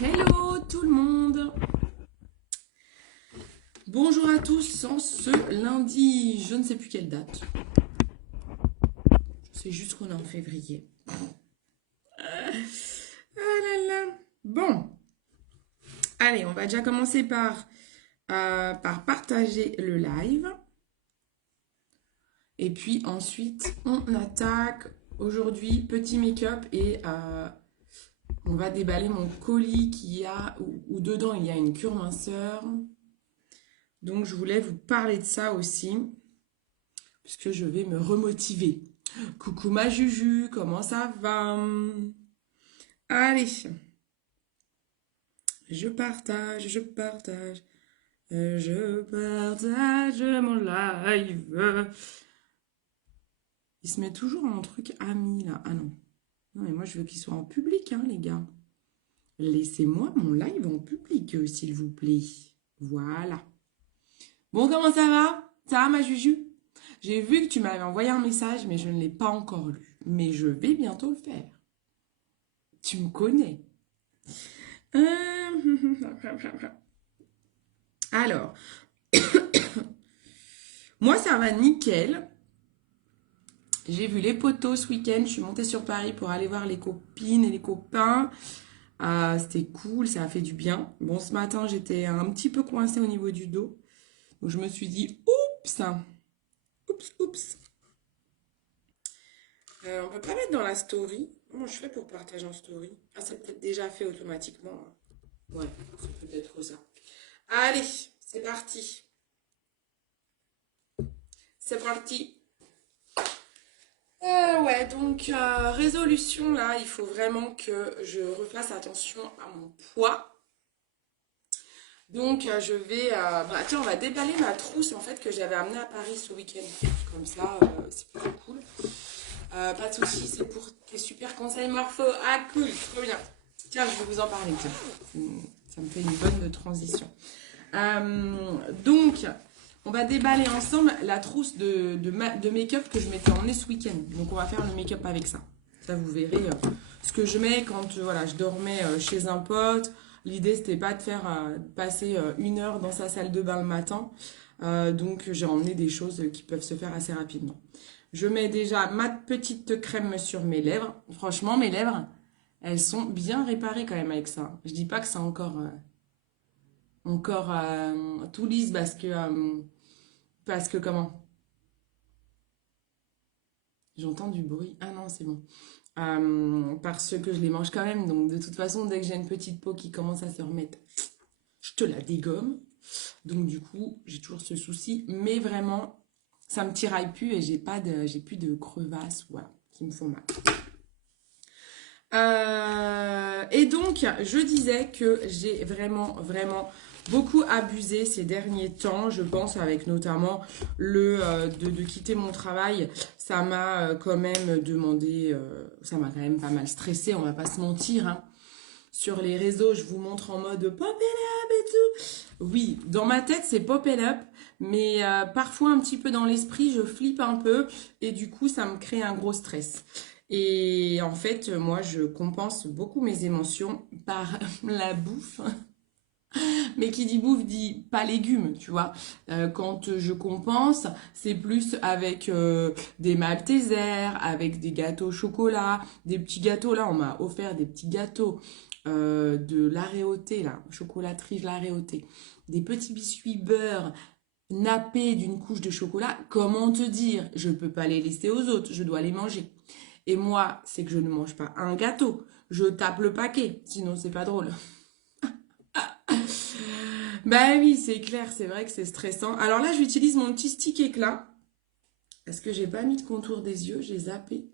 Hello tout le monde. Bonjour à tous en ce lundi, je ne sais plus quelle date. Je sais juste qu'on est en février. Ah là là. Bon, allez, on va déjà commencer par partager le live. Et puis ensuite, on attaque. Aujourd'hui, petit make-up et on va déballer mon colis où dedans il y a une cure minceur. Donc je voulais vous parler de ça aussi, puisque je vais me remotiver. Coucou ma Juju, comment ça va? Allez, je partage mon live. Il se met toujours en truc ami là. Ah non, non mais moi je veux qu'il soit en public, hein, les gars. Laissez-moi mon live en public, s'il vous plaît. Voilà. Bon, comment ça va? Ça va ma Juju? J'ai vu que tu m'avais envoyé un message, mais je ne l'ai pas encore lu. Mais je vais bientôt le faire. Tu me connais. Alors, moi ça va nickel. J'ai vu les potos ce week-end. Je suis montée sur Paris pour aller voir les copines et les copains. C'était cool, ça a fait du bien. Bon, ce matin, j'étais un petit peu coincée au niveau du dos. Donc je me suis dit, oups, oups. On peut pas mettre dans la story. Comment je fais pour partager en story? Ah, c'est peut-être déjà fait automatiquement. Ouais, c'est peut-être ça. Allez, c'est parti. C'est parti. Ouais, donc résolution là, il faut vraiment que je refasse attention à mon poids. Donc je vais, tiens, on va déballer ma trousse en fait que j'avais amenée à Paris ce week-end. Comme ça, c'est plutôt cool. Pas de soucis, c'est pour tes super conseils morpho. Ah cool, trop bien. Tiens, je vais vous en parler. Tiens. Ça me fait une bonne transition. Donc, on va déballer ensemble la trousse de make-up que je m'étais emmenée ce week-end. Donc, on va faire le make-up avec ça. Ça, vous verrez ce que je mets quand voilà, je dormais chez un pote. L'idée, c'était pas de faire passer 1 heure dans sa salle de bain le matin. Donc, j'ai emmené des choses qui peuvent se faire assez rapidement. Je mets déjà ma petite crème sur mes lèvres. Franchement, mes lèvres, elles sont bien réparées quand même avec ça. Je dis pas que c'est encore tout lisse parce que comment? J'entends du bruit. Ah non, c'est bon. Parce que je les mange quand même. Donc de toute façon, dès que j'ai une petite peau qui commence à se remettre, je te la dégomme. Donc du coup, j'ai toujours ce souci. Mais vraiment, ça me tiraille plus et j'ai plus de crevasses, voilà, qui me font mal. Et donc, je disais que j'ai vraiment beaucoup abusé ces derniers temps. Je pense avec notamment de quitter mon travail. Ça m'a quand même demandé, ça m'a quand même pas mal stressé, on va pas se mentir, hein. Sur les réseaux, je vous montre en mode pop it up et tout. Oui, dans ma tête, c'est pop it up, mais parfois un petit peu dans l'esprit, je flippe un peu et du coup, ça me crée un gros stress. Et en fait, moi, je compense beaucoup mes émotions par la bouffe. Mais qui dit bouffe dit pas légumes, tu vois. Quand je compense, c'est plus avec des maltesers, avec des gâteaux au chocolat, des petits gâteaux. Là, on m'a offert des petits gâteaux de l'Aréoté, là, chocolaterie l'Aréoté. Des petits biscuits beurre nappés d'une couche de chocolat. Comment te dire? Je peux pas les laisser aux autres, je dois les manger. Et moi, c'est que je ne mange pas un gâteau. Je tape le paquet, sinon c'est pas drôle. Bah oui, c'est clair, c'est vrai que c'est stressant. Alors là, j'utilise mon petit stick éclat. Parce que j'ai pas mis de contour des yeux, j'ai zappé.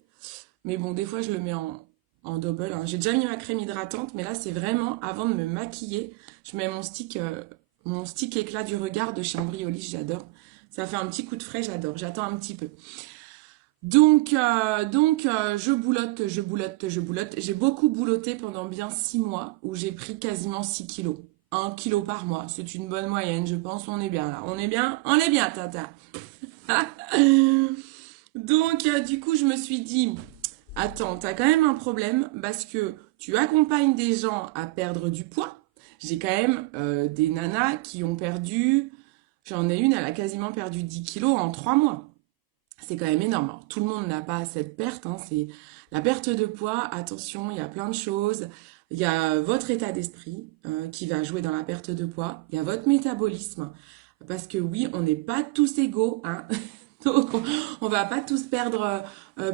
Mais bon, des fois, je le mets en double, hein. J'ai déjà mis ma crème hydratante, mais là, c'est vraiment, avant de me maquiller, je mets mon stick éclat du regard de chez Embryolisse, j'adore. Ça fait un petit coup de frais, j'adore. J'attends un petit peu. Donc, je boulotte. J'ai beaucoup boulotté pendant bien 6 mois où j'ai pris quasiment 6 kilos. 1 kilo par mois. C'est une bonne moyenne, je pense. On est bien là. On est bien, tata. Donc, du coup, je me suis dit, attends, t'as quand même un problème parce que tu accompagnes des gens à perdre du poids. J'ai quand même des nanas qui ont perdu, j'en ai une, elle a quasiment perdu 10 kilos en 3 mois. C'est quand même énorme. Alors, tout le monde n'a pas cette perte, hein, c'est la perte de poids. Attention, il y a plein de choses. Il y a votre état d'esprit qui va jouer dans la perte de poids. Il y a votre métabolisme. Parce que oui, on n'est pas tous égaux, hein. Donc, on va pas tous perdre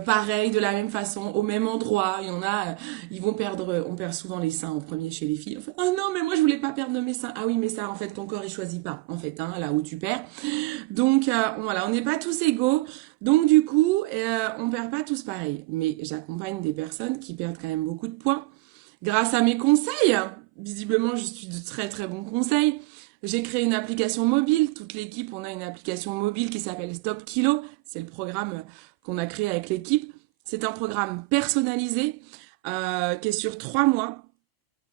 pareil, de la même façon, au même endroit. Il y en a, ils vont perdre, on perd souvent les seins en premier chez les filles. Enfin, oh non, mais moi je voulais pas perdre mes seins. Ah oui, mais ça, en fait, ton corps il choisit pas, en fait, hein, là où tu perds. Donc voilà, on n'est pas tous égaux. Donc du coup, on perd pas tous pareil. Mais j'accompagne des personnes qui perdent quand même beaucoup de poids. Grâce à mes conseils, visiblement, je suis de très très bons conseils. J'ai créé une application mobile. Toute l'équipe, on a une application mobile qui s'appelle Stop Kilo. C'est le programme qu'on a créé avec l'équipe. C'est un programme personnalisé qui est sur 3 mois.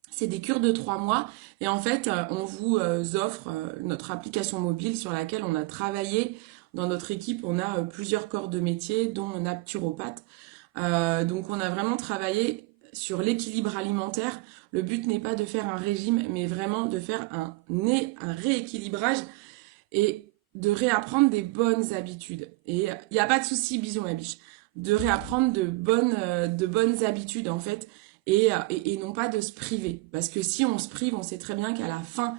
C'est des cures de 3 mois. Et en fait, on vous offre notre application mobile sur laquelle on a travaillé. Dans notre équipe, on a plusieurs corps de métier, dont un naturopathe. Donc, on a vraiment travaillé sur l'équilibre alimentaire. Le but n'est pas de faire un régime, mais vraiment de faire un rééquilibrage et de réapprendre des bonnes habitudes. Et il n'y a pas de souci, bisous ma biche, de réapprendre de bonnes habitudes en fait, et non pas de se priver. Parce que si on se prive, on sait très bien qu'à la fin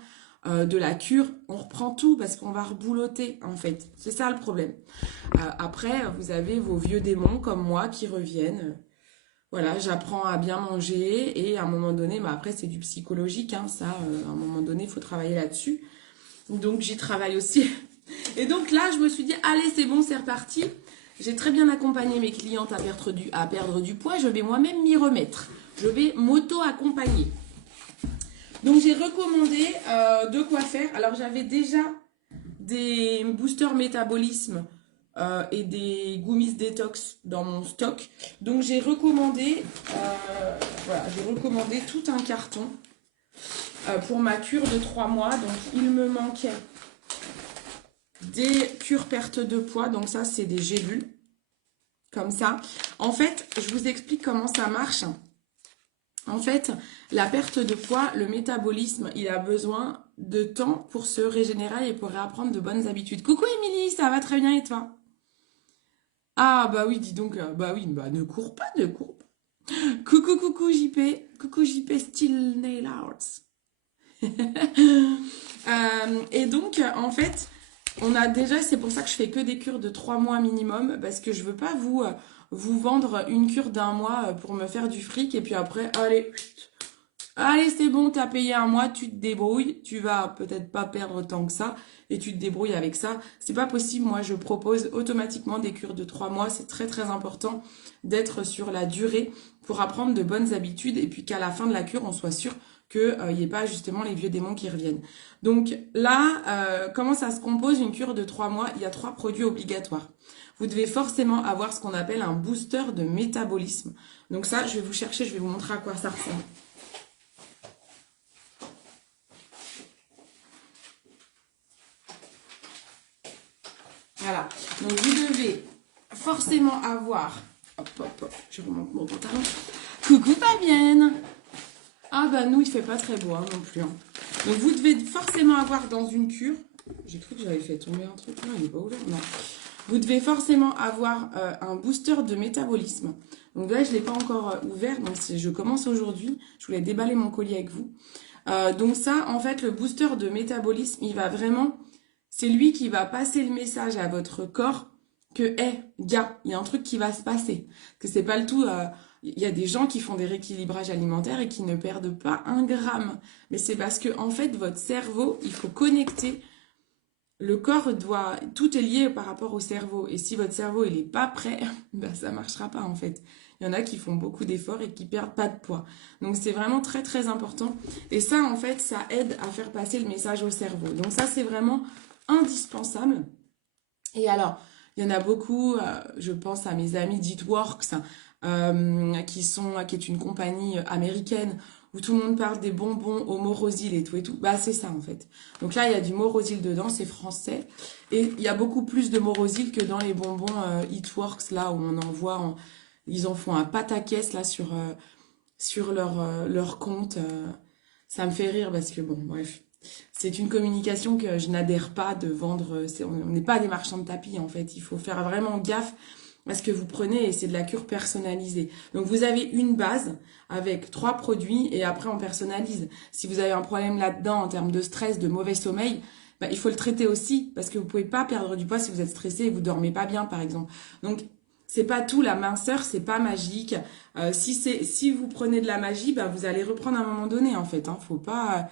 de la cure, on reprend tout parce qu'on va reboulotter en fait. C'est ça le problème. Après, vous avez vos vieux démons comme moi qui reviennent. Voilà, j'apprends à bien manger et à un moment donné, mais après c'est du psychologique, hein, ça, à un moment donné, il faut travailler là-dessus. Donc j'y travaille aussi. Et donc là, je me suis dit, allez, c'est bon, c'est reparti. J'ai très bien accompagné mes clientes à perdre du poids, je vais moi-même m'y remettre. Je vais m'auto-accompagner. Donc j'ai recommandé de quoi faire. Alors j'avais déjà des boosters métabolisme et des gummies détox dans mon stock. Donc j'ai recommandé, tout un carton pour ma cure de 3 mois. Donc il me manquait des cures perte de poids. Donc ça c'est des gélules comme ça. En fait, je vous explique comment ça marche. En fait, la perte de poids, le métabolisme, il a besoin de temps pour se régénérer et pour réapprendre de bonnes habitudes. Coucou Émilie, ça va très bien et toi? Ah bah oui, dis donc, bah oui, bah ne cours pas, ne cours pas. Coucou JP Still Nail Arts. Et donc, en fait, on a déjà, c'est pour ça que je fais que des cures de 3 mois minimum, parce que je veux pas vous vendre une cure d'1 mois pour me faire du fric, et puis après, allez, c'est bon, t'as payé 1 mois, tu te débrouilles, tu vas peut-être pas perdre tant que ça, et tu te débrouilles avec ça. C'est pas possible, moi je propose automatiquement des cures de 3 mois, c'est très très important d'être sur la durée pour apprendre de bonnes habitudes, et puis qu'à la fin de la cure, on soit sûr qu'il n'y ait pas justement les vieux démons qui reviennent. Donc là, comment ça se compose une cure de 3 mois? Il y a 3 produits obligatoires. Vous devez forcément avoir ce qu'on appelle un booster de métabolisme. Donc ça, je vais vous chercher, je vais vous montrer à quoi ça ressemble. Voilà, donc vous devez forcément avoir... Hop, je remonte mon pantalon. Coucou Fabienne. Ah bah nous, il fait pas très beau hein, non plus. Hein. Donc vous devez forcément avoir dans une cure... J'ai cru que j'avais fait tomber un truc, là, il n'est pas ouvert, non. Vous devez forcément avoir un booster de métabolisme. Donc là, je ne l'ai pas encore ouvert, donc je commence aujourd'hui. Je voulais déballer mon colis avec vous. Donc ça, en fait, le booster de métabolisme, il va vraiment... C'est lui qui va passer le message à votre corps que, hé, gars, il y a un truc qui va se passer. Que c'est pas le tout... Il y a des gens qui font des rééquilibrages alimentaires et qui ne perdent pas 1 gramme. Mais c'est parce que, en fait, votre cerveau, il faut connecter... Le corps doit... Tout est lié par rapport au cerveau. Et si votre cerveau, il n'est pas prêt, ben, ça ne marchera pas, en fait. Il y en a qui font beaucoup d'efforts et qui ne perdent pas de poids. Donc, c'est vraiment très, très important. Et ça, en fait, ça aide à faire passer le message au cerveau. Donc, ça, c'est vraiment indispensable. Et alors, il y en a beaucoup, je pense à mes amis d'Eatworks, qui est une compagnie américaine où tout le monde parle des bonbons au morosil et tout et tout. Bah, c'est ça, en fait. Donc là, il y a du morosil dedans, c'est français. Et il y a beaucoup plus de morosil que dans les bonbons Eatworks, là, où on en voit... Ils en font un pataquès, là, sur leur compte. Ça me fait rire parce que, bon, bref. C'est une communication que je n'adhère pas de vendre. On n'est pas des marchands de tapis, en fait. Il faut faire vraiment gaffe à ce que vous prenez et c'est de la cure personnalisée. Donc, vous avez une base avec 3 produits et après, on personnalise. Si vous avez un problème là-dedans en termes de stress, de mauvais sommeil, bah, il faut le traiter aussi parce que vous pouvez pas perdre du poids si vous êtes stressé et vous dormez pas bien, par exemple. Donc, c'est pas tout, la minceur, c'est pas magique. Si vous prenez de la magie, bah, vous allez reprendre à un moment donné, en fait. Hein. Faut pas.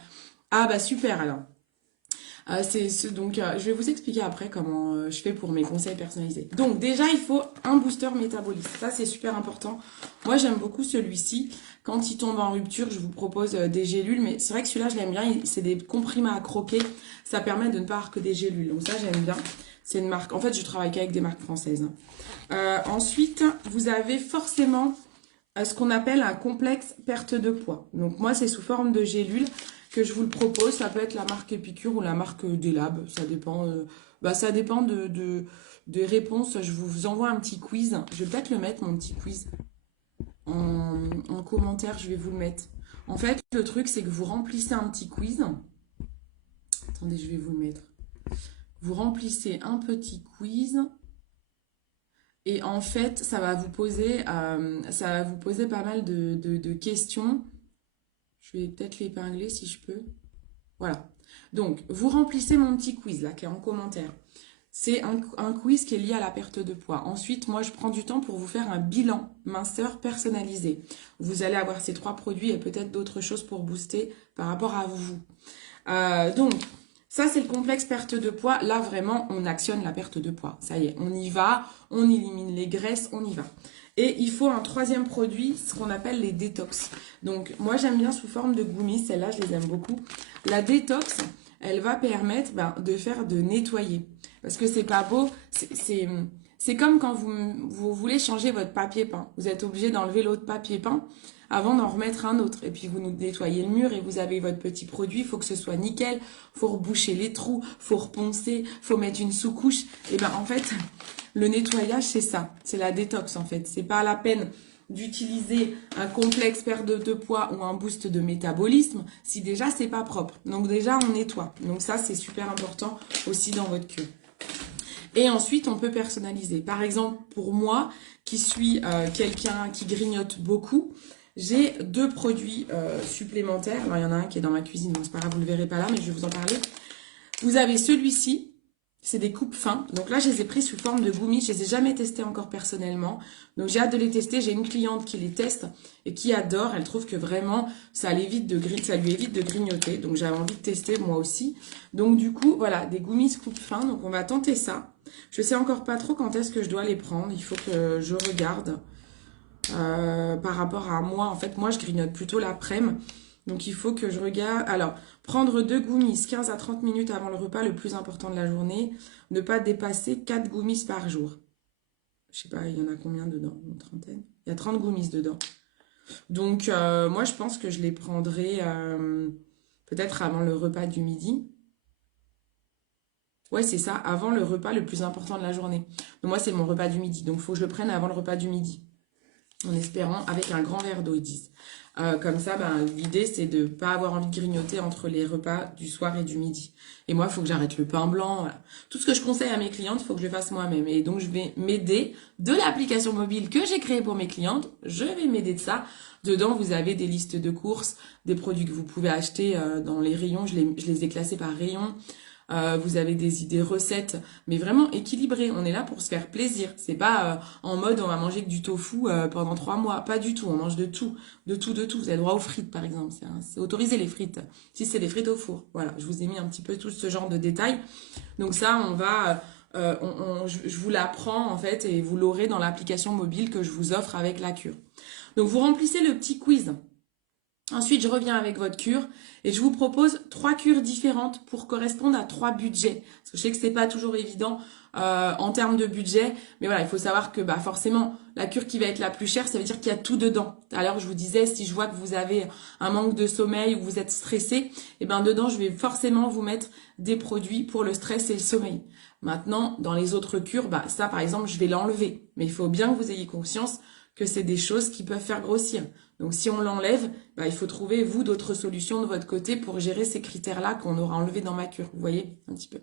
Ah bah super alors. Donc je vais vous expliquer après comment je fais pour mes conseils personnalisés. Donc déjà il faut un booster métabolisme. Ça c'est super important. Moi j'aime beaucoup celui-ci. Quand il tombe en rupture, je vous propose des gélules. Mais c'est vrai que celui-là je l'aime bien. C'est des comprimés à croquer. Ça permet de ne pas avoir que des gélules. Donc ça j'aime bien. C'est une marque. En fait je travaille qu'avec des marques françaises. Hein. Ensuite vous avez forcément ce qu'on appelle un complexe perte de poids. Donc moi c'est sous forme de gélules que je vous le propose. Ça peut être la marque Épicure ou la marque Delab. Ça dépend, ça dépend des réponses. Je vous envoie un petit quiz. Je vais peut-être le mettre, mon petit quiz, en commentaire. Je vais vous le mettre. En fait, le truc, c'est que vous remplissez un petit quiz. Attendez, je vais vous le mettre. Vous remplissez un petit quiz. Et en fait, ça va vous poser pas mal de questions. Je vais peut-être l'épingler si je peux. Voilà. Donc, vous remplissez mon petit quiz là, qui est en commentaire. C'est un quiz qui est lié à la perte de poids. Ensuite, moi, je prends du temps pour vous faire un bilan minceur personnalisé. Vous allez avoir ces 3 produits et peut-être d'autres choses pour booster par rapport à vous. Donc, ça, c'est le complexe perte de poids. Là, vraiment, on actionne la perte de poids. Ça y est, on y va, on élimine les graisses, on y va. Et il faut un 3e produit, ce qu'on appelle les détox. Donc, moi, j'aime bien sous forme de gummies. Celles-là, je les aime beaucoup. La détox, elle va permettre de nettoyer. Parce que c'est pas beau. C'est comme quand vous voulez changer votre papier peint. Vous êtes obligé d'enlever l'autre papier peint avant d'en remettre un autre. Et puis, vous nettoyez le mur et vous avez votre petit produit. Il faut que ce soit nickel. Il faut reboucher les trous. Il faut reponcer. Il faut mettre une sous-couche. Et ben, en fait... Le nettoyage, c'est ça. C'est la détox, en fait. C'est pas la peine d'utiliser un complexe perte de poids ou un boost de métabolisme si déjà, c'est pas propre. Donc, déjà, on nettoie. Donc, ça, c'est super important aussi dans votre cure. Et ensuite, on peut personnaliser. Par exemple, pour moi, qui suis quelqu'un qui grignote beaucoup, j'ai 2 produits supplémentaires. Alors, il y en a un qui est dans ma cuisine, donc c'est pas grave, vous le verrez pas là, mais je vais vous en parler. Vous avez celui-ci. C'est des coupes fins. Donc là, je les ai pris sous forme de gummies. Je les ai jamais testés encore personnellement. Donc j'ai hâte de les tester. J'ai une cliente qui les teste et qui adore. Elle trouve que vraiment, ça lui évite de grignoter. Donc j'avais envie de tester moi aussi. Donc du coup, voilà, des gummies coupes fins. Donc on va tenter ça. Je sais encore pas trop quand est-ce que je dois les prendre. Il faut que je regarde par rapport à moi. En fait, moi, je grignote plutôt l'après-midi. Donc il faut que je regarde. Alors, prendre 2 gummies 15 à 30 minutes avant le repas, le plus important de la journée. Ne pas dépasser 4 gummies par jour. Je sais pas, il y en a combien dedans? Une trentaine. Il y a 30 gummies dedans. Donc, moi, je pense que je les prendrai peut-être avant le repas du midi. Ouais, c'est ça, avant le repas le plus important de la journée. Donc, moi, c'est mon repas du midi. Donc, il faut que je le prenne avant le repas du midi. En espérant, avec un grand verre d'eau, ils disent. Comme ça, l'idée, c'est de ne pas avoir envie de grignoter entre les repas du soir et du midi. Et moi, il faut que j'arrête le pain blanc. Voilà. Tout ce que je conseille à mes clientes, il faut que je le fasse moi-même. Et donc, je vais m'aider de l'application mobile que j'ai créée pour mes clientes. Je vais m'aider de ça. Dedans, vous avez des listes de courses, des produits que vous pouvez acheter dans les rayons. Je les ai classés par rayon. Vous avez des idées recettes, mais vraiment équilibrées. On est là pour se faire plaisir. C'est pas en mode on va manger que du tofu pendant 3 mois. Pas du tout. On mange de tout, de tout, de tout. Vous avez droit aux frites, par exemple. C'est autorisé les frites. Si c'est des frites au four. Voilà, je vous ai mis un petit peu tout ce genre de détails. Donc ça, on va... je vous l'apprends en fait et vous l'aurez dans l'application mobile que je vous offre avec la cure. Donc vous remplissez le petit quiz. Ensuite, je reviens avec votre cure et je vous propose 3 cures différentes pour correspondre à 3 budgets. Parce que je sais que c'est pas toujours évident en termes de budget, mais voilà, il faut savoir que forcément, la cure qui va être la plus chère, ça veut dire qu'il y a tout dedans. Tout à l'heure, je vous disais, si je vois que vous avez un manque de sommeil ou que vous êtes stressé, et dedans, je vais forcément vous mettre des produits pour le stress et le sommeil. Maintenant, dans les autres cures, ça, par exemple, je vais l'enlever. Mais il faut bien que vous ayez conscience que c'est des choses qui peuvent faire grossir. Donc si on l'enlève, bah, il faut trouver, vous, d'autres solutions de votre côté pour gérer ces critères-là qu'on aura enlevés dans ma cure. Vous voyez, un petit peu.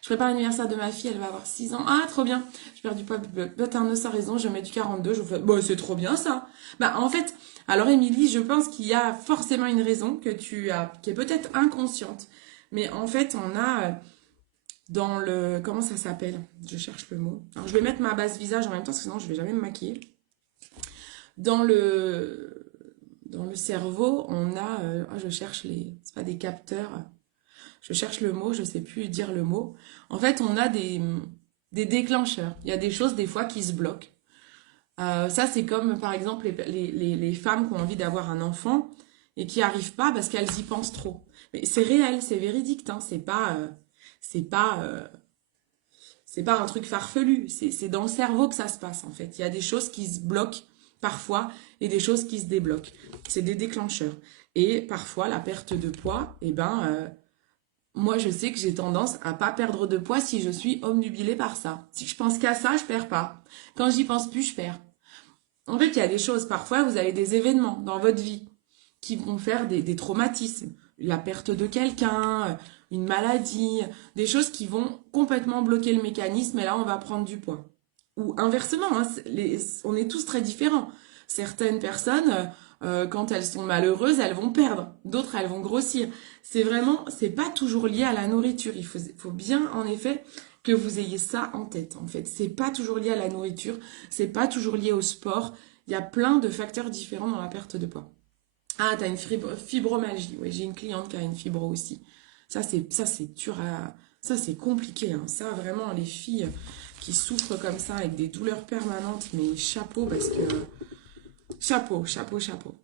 Je prépare l'anniversaire de ma fille, elle va avoir 6 ans. Ah, trop bien. Je perds du poids, Arnaud a raison, je mets du 42. Je vous fais, bah, c'est trop bien ça. Bah, en fait, alors Émilie, je pense qu'il y a forcément une raison que tu as, qui est peut-être inconsciente. Mais en fait, on a dans le, comment ça s'appelle? Je cherche le mot. Alors, je vais mettre ma base visage en même temps, parce que sinon, je vais jamais me maquiller. Dans le cerveau, on a, je cherche c'est pas des capteurs. Je cherche le mot, je sais plus dire le mot. En fait, on a des déclencheurs. Il y a des choses des fois qui se bloquent. Ça, c'est comme par exemple les femmes qui ont envie d'avoir un enfant et qui n'y arrivent pas parce qu'elles y pensent trop. Mais c'est réel, c'est véridique, hein. C'est pas, c'est pas un truc farfelu. C'est dans le cerveau que ça se passe en fait. Il y a des choses qui se bloquent parfois et des choses qui se débloquent. C'est des déclencheurs. Et parfois, la perte de poids, eh ben, moi, je sais que j'ai tendance à pas perdre de poids si je suis omnubilée par ça. Si je pense qu'à ça, je perds pas. Quand j'y pense plus, je perds. En fait, il y a des choses. Parfois, vous avez des événements dans votre vie qui vont faire des traumatismes. La perte de quelqu'un, une maladie, des choses qui vont complètement bloquer le mécanisme et là, on va prendre du poids. Ou inversement, hein, on est tous très différents. Certaines personnes, quand elles sont malheureuses, elles vont perdre. D'autres, elles vont grossir. C'est pas toujours lié à la nourriture. Il faut bien, en effet, que vous ayez ça en tête, en fait. C'est pas toujours lié à la nourriture. C'est pas toujours lié au sport. Il y a plein de facteurs différents dans la perte de poids. Ah, t'as une fibromyalgie. Oui, j'ai une cliente qui a une fibro aussi. Ça, c'est dur à... Ça, c'est compliqué, hein. Ça, vraiment, les filles qui souffrent comme ça avec des douleurs permanentes, mais chapeau, parce que... Chapeau, chapeau, chapeau.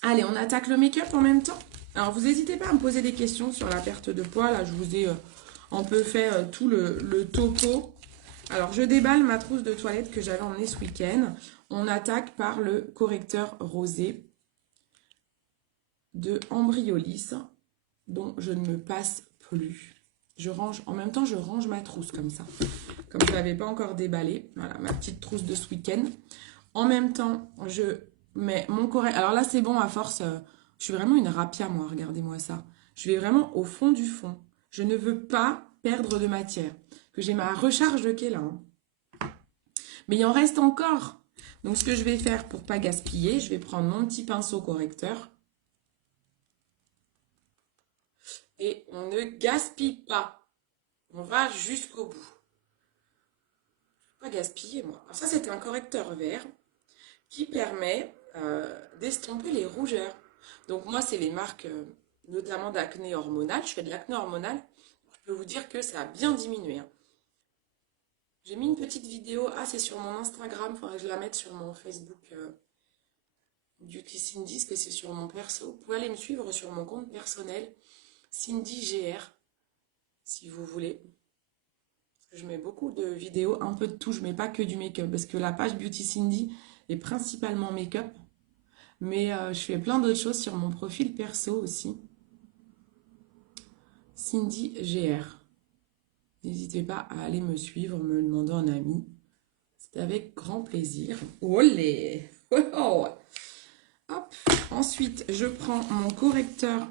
Allez, on attaque le make-up en même temps. Alors, vous n'hésitez pas à me poser des questions sur la perte de poids. Là, je vous ai un peu fait tout le topo. Alors, je déballe ma trousse de toilette que j'avais emmenée ce week-end. On attaque par le correcteur rosé de Ambriolis, dont je ne me passe plus. Je range, en même temps, je range ma trousse comme ça. Comme je ne l'avais pas encore déballée. Voilà, ma petite trousse de ce week-end. En même temps, je mets mon correcteur. Alors là, c'est bon, à force, je suis vraiment une rapia, moi, regardez-moi ça. Je vais vraiment au fond du fond. Je ne veux pas perdre de matière. Que j'ai ma recharge de Kéla. Hein. Mais il en reste encore. Donc, ce que je vais faire pour pas gaspiller, je vais prendre mon petit pinceau correcteur. Et on ne gaspille pas. On va jusqu'au bout. Je ne veux pas gaspiller, moi. Alors ça, c'est un correcteur vert qui permet d'estomper les rougeurs. Donc moi, c'est les marques notamment d'acné hormonal. Je fais de l'acné hormonal. Je peux vous dire que ça a bien diminué. Hein. J'ai mis une petite vidéo. Ah, c'est sur mon Instagram. Il faudrait que je la mette sur mon Facebook Beauty Cindy, parce que c'est sur mon perso. Vous pouvez aller me suivre sur mon compte personnel, Cindy GR, si vous voulez. Je mets beaucoup de vidéos, un peu de tout. Je mets pas que du make-up, parce que la page Beauty Cindy est principalement make-up. Mais je fais plein d'autres choses sur mon profil perso aussi. Cindy GR. N'hésitez pas à aller me suivre, me demander un ami. C'est avec grand plaisir. Olé! Oh. Hop. Ensuite, je prends mon correcteur.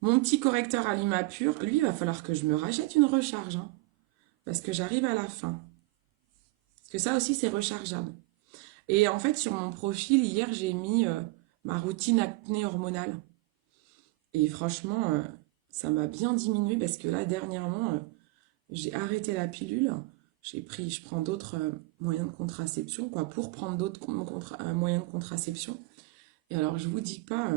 Mon petit correcteur à Lima Pur. Lui, il va falloir que je me rachète une recharge. Hein, parce que j'arrive à la fin. Parce que ça aussi, c'est rechargeable. Et en fait, sur mon profil, hier, j'ai mis ma routine acné hormonale. Et franchement, ça m'a bien diminué parce que là, dernièrement, j'ai arrêté la pilule. Je prends d'autres moyens de contraception, quoi, pour prendre d'autres moyens de contraception. Et alors, je vous dis pas,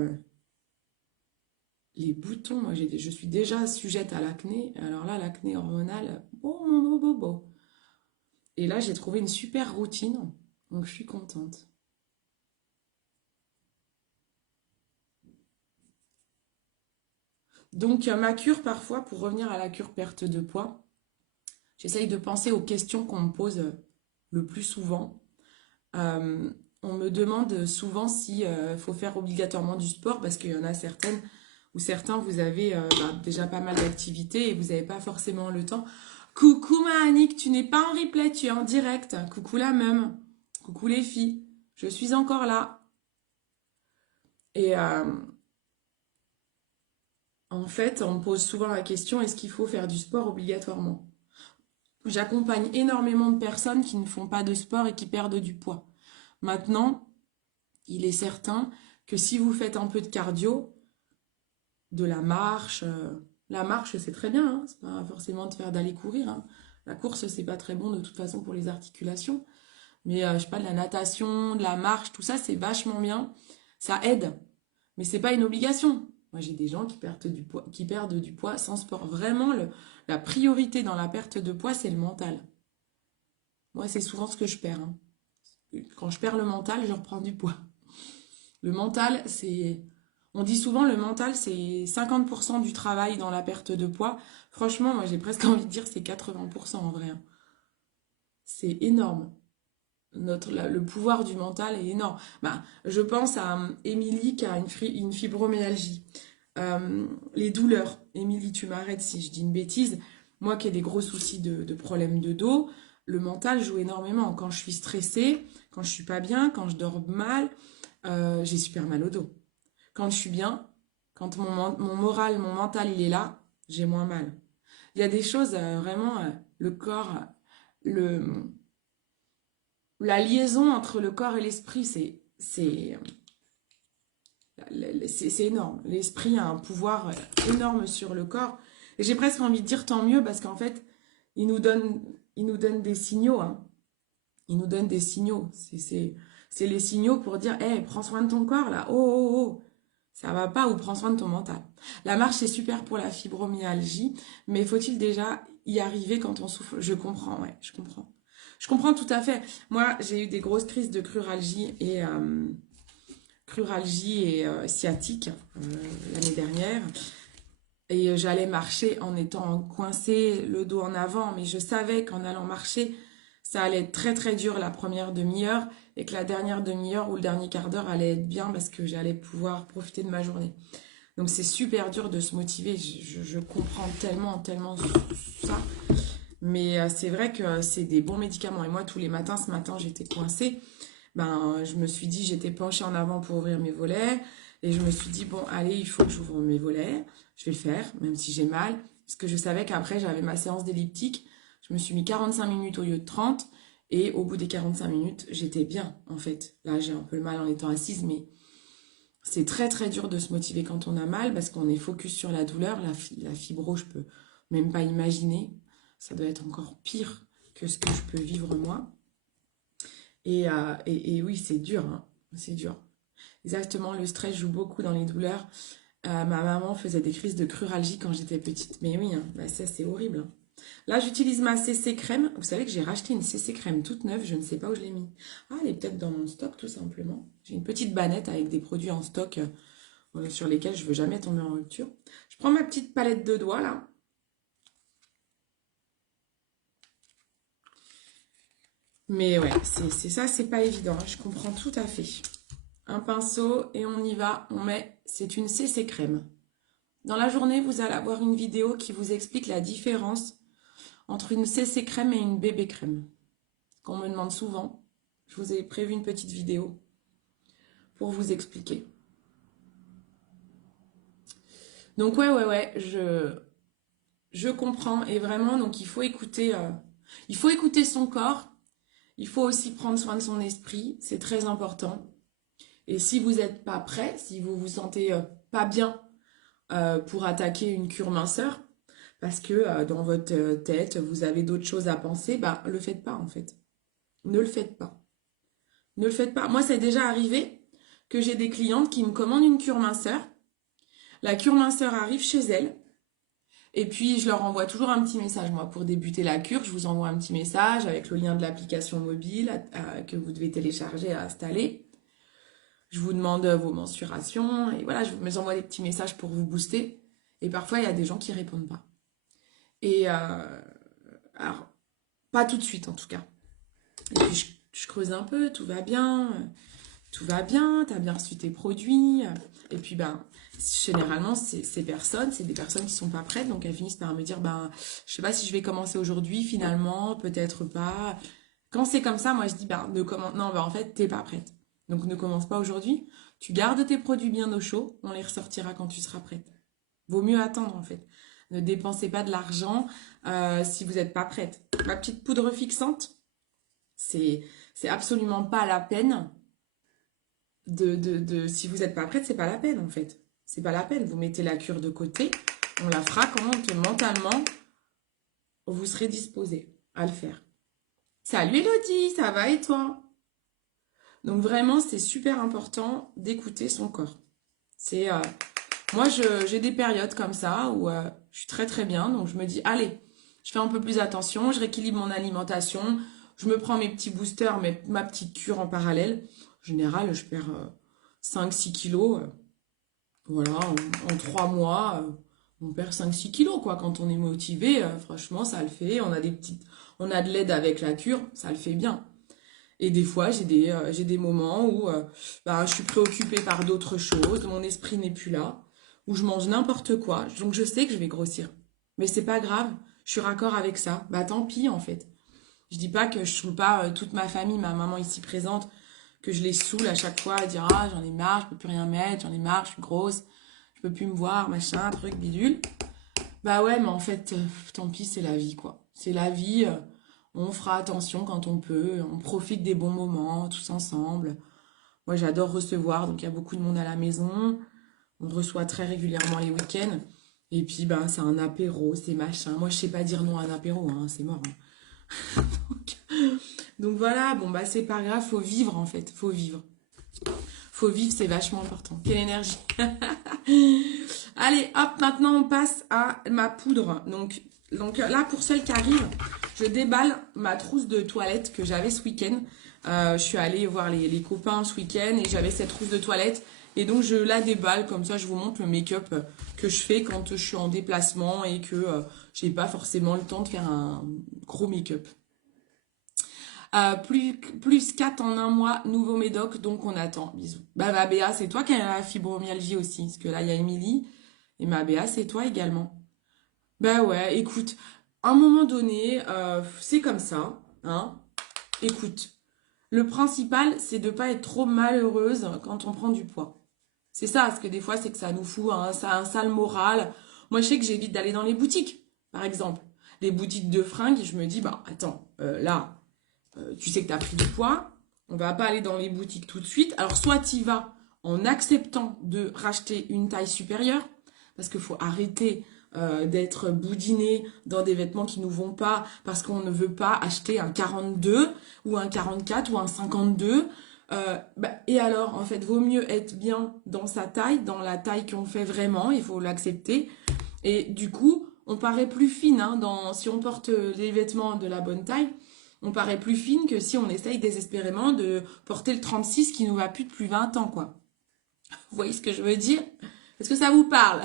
les boutons, moi, je suis déjà sujette à l'acné. Alors là, l'acné hormonale, bon. Et là, j'ai trouvé une super routine. Donc, je suis contente. Donc, ma cure, parfois, pour revenir à la cure perte de poids, j'essaye de penser aux questions qu'on me pose le plus souvent. On me demande souvent si faut faire obligatoirement du sport, parce qu'il y en a certaines ou certains, vous avez déjà pas mal d'activités et vous n'avez pas forcément le temps. Coucou ma Annick, tu n'es pas en replay, tu es en direct. Coucou la même. Coucou les filles. Je suis encore là. Et en fait, on me pose souvent la question, est-ce qu'il faut faire du sport obligatoirement? J'accompagne énormément de personnes qui ne font pas de sport et qui perdent du poids. Maintenant, il est certain que si vous faites un peu de cardio, de la marche c'est très bien, hein, c'est pas forcément de faire d'aller courir, hein. La course c'est pas très bon de toute façon pour les articulations, mais je sais pas, de la natation, de la marche, tout ça c'est vachement bien, ça aide, mais c'est pas une obligation. Moi j'ai des gens qui perdent du poids sans sport. Vraiment, la priorité dans la perte de poids c'est le mental. Moi c'est souvent ce que je perds, hein. Quand je perds le mental, je reprends du poids. Le mental, c'est... On dit souvent le mental, c'est 50% du travail dans la perte de poids. Franchement, moi j'ai presque envie de dire c'est 80% en vrai, hein. C'est énorme. Le pouvoir du mental est énorme. Bah, je pense à Émilie qui a une fibromyalgie. Les douleurs. Émilie, tu m'arrêtes si je dis une bêtise. Moi qui ai des gros soucis de problèmes de dos, le mental joue énormément. Quand je suis stressée, quand je suis pas bien, quand je dors mal, j'ai super mal au dos. Quand je suis bien, quand mon moral, mon mental, il est là, j'ai moins mal. Il y a des choses, vraiment, le corps, le, la liaison entre le corps et l'esprit, c'est énorme. L'esprit a un pouvoir énorme sur le corps. Et j'ai presque envie de dire tant mieux parce qu'en fait, il nous donne, il nous donne des signaux, hein. Il nous donne des signaux. C'est les signaux pour dire, hey, prends soin de ton corps là. Oh, oh, oh. Ça va pas ou prends soin de ton mental. La marche, c'est super pour la fibromyalgie, mais faut-il déjà y arriver quand on souffre? Je comprends, ouais, je comprends. Je comprends tout à fait. Moi, j'ai eu des grosses crises de cruralgie et sciatique l'année dernière. Et j'allais marcher en étant coincée, le dos en avant, mais je savais qu'en allant marcher, ça allait être très très dur la première demi-heure et que la dernière demi-heure ou le dernier quart d'heure allait être bien parce que j'allais pouvoir profiter de ma journée. Donc c'est super dur de se motiver, je comprends tellement, tellement ça. Mais c'est vrai que c'est des bons médicaments. Et moi, tous les matins, ce matin, j'étais coincée. Ben, je me suis dit, j'étais penchée en avant pour ouvrir mes volets. Et je me suis dit, bon, allez, il faut que j'ouvre mes volets. Je vais le faire, même si j'ai mal. Parce que je savais qu'après, j'avais ma séance d'elliptique. Je me suis mis 45 minutes au lieu de 30. Et au bout des 45 minutes, j'étais bien, en fait. Là, j'ai un peu le mal en étant assise, mais c'est très, très dur de se motiver quand on a mal parce qu'on est focus sur la douleur. La fibro, je peux même pas imaginer. Ça doit être encore pire que ce que je peux vivre moi. Et oui, c'est dur, hein. C'est dur. Exactement, le stress joue beaucoup dans les douleurs. Ma maman faisait des crises de cruralgie quand j'étais petite. Mais oui, hein, bah ça c'est horrible, hein. Là, j'utilise ma CC crème. Vous savez que j'ai racheté une CC crème toute neuve. Je ne sais pas où je l'ai mis. Ah, elle est peut-être dans mon stock, tout simplement. J'ai une petite bannette avec des produits en stock sur lesquels je ne veux jamais tomber en rupture. Je prends ma petite palette de doigts, là. Mais ouais, c'est ça, c'est pas évident, hein. Je comprends tout à fait. Un pinceau et on y va. On met, c'est une CC crème. Dans la journée, vous allez avoir une vidéo qui vous explique la différence entre une CC crème et une bébé crème. Qu'on me demande souvent. Je vous ai prévu une petite vidéo pour vous expliquer. Donc ouais, je comprends. Et vraiment, donc il faut écouter son corps. Il faut aussi prendre soin de son esprit. C'est très important. Et si vous n'êtes pas prêt, si vous vous sentez pas bien pour attaquer une cure minceur, parce que dans votre tête, vous avez d'autres choses à penser, bah le faites pas en fait. Ne le faites pas. Ne le faites pas. Moi, c'est déjà arrivé que j'ai des clientes qui me commandent une cure minceur. La cure minceur arrive chez elles. Et puis, je leur envoie toujours un petit message. Moi, pour débuter la cure, je vous envoie un petit message avec le lien de l'application mobile que vous devez télécharger à installer. Je vous demande vos mensurations. Et voilà, je vous envoie des petits messages pour vous booster. Et parfois, il y a des gens qui répondent pas. Et alors, pas tout de suite en tout cas. Et puis, je creuse un peu, tout va bien, t'as bien reçu tes produits. Et puis, ben, généralement, ces personnes, c'est des personnes qui sont pas prêtes, donc elles finissent par me dire, ben, je sais pas si je vais commencer aujourd'hui, finalement, peut-être pas. Quand c'est comme ça, moi, je dis, ben, non, ben, en fait, t'es pas prête. Donc ne commence pas aujourd'hui. Tu gardes tes produits bien au chaud, on les ressortira quand tu seras prête. Vaut mieux attendre en fait. Ne dépensez pas de l'argent si vous n'êtes pas prête. Ma petite poudre fixante, c'est absolument pas la peine si vous n'êtes pas prête, c'est pas la peine en fait. C'est pas la peine. Vous mettez la cure de côté, on la fera quand mentalement vous serez disposé à le faire. Salut Elodie, ça va et toi? Donc vraiment, c'est super important d'écouter son corps. C'est moi, j'ai des périodes comme ça où je suis très très bien, donc je me dis, allez, je fais un peu plus attention, je rééquilibre mon alimentation, je me prends mes petits boosters, ma petite cure en parallèle. En général, je perds 5-6 kilos. Voilà, en 3 mois, on perd 5-6 kilos, quoi. Quand on est motivé, franchement, ça le fait. On a de l'aide avec la cure, ça le fait bien. Et des fois, j'ai des moments où je suis préoccupée par d'autres choses, mon esprit n'est plus là, où je mange n'importe quoi, donc je sais que je vais grossir. Mais c'est pas grave, je suis raccord avec ça. Bah tant pis en fait. Je dis pas que je saoule pas toute ma famille, ma maman ici présente, que je les saoule à chaque fois à dire ah j'en ai marre, je peux plus rien mettre, j'en ai marre, je suis grosse, je peux plus me voir, machin, truc, bidule. Bah ouais, mais en fait, tant pis, c'est la vie quoi. C'est la vie. On fera attention quand on peut, on profite des bons moments tous ensemble. Moi, j'adore recevoir, donc il y a beaucoup de monde à la maison. On reçoit très régulièrement les week-ends. Et puis, ben, c'est un apéro, c'est machin. Moi, je sais pas dire non à un apéro, hein, c'est mort. Hein. donc voilà, bon, bah, c'est pas grave, faut vivre en fait, faut vivre. Faut vivre, c'est vachement important. Quelle énergie. Allez, hop, maintenant on passe à ma poudre. Donc là, pour celles qui arrivent, je déballe ma trousse de toilette que j'avais ce week-end. Je suis allée voir les copains ce week-end et j'avais cette trousse de toilette. Et donc, je la déballe, comme ça, je vous montre le make-up que je fais quand je suis en déplacement et que j'ai pas forcément le temps de faire un gros make-up. Plus 4 en un mois, nouveau médoc, donc on attend. Bisous. Bah, Béa, c'est toi qui as la fibromyalgie aussi, parce que là, il y a Émilie. Et ma Béa, c'est toi également. Bah ouais, écoute, à un moment donné, c'est comme ça, hein. Écoute, le principal, c'est de pas être trop malheureuse quand on prend du poids. C'est ça, parce que des fois, c'est que ça nous fout un sale moral. Moi, je sais que j'évite d'aller dans les boutiques, par exemple. Les boutiques de fringues, je me dis, bah attends, là, tu sais que tu as pris du poids, on va pas aller dans les boutiques tout de suite. Alors, soit tu y vas en acceptant de racheter une taille supérieure, parce qu'il faut arrêter d'être boudiné dans des vêtements qui nous vont pas parce qu'on ne veut pas acheter un 42 ou un 44 ou un 52. Et alors, en fait, vaut mieux être bien dans sa taille, dans la taille qu'on fait vraiment, il faut l'accepter. Et du coup, on paraît plus fine, hein, si on porte les vêtements de la bonne taille, on paraît plus fine que si on essaye désespérément de porter le 36 qui nous va plus depuis 20 ans, quoi. Vous voyez ce que je veux dire? Est-ce que ça vous parle?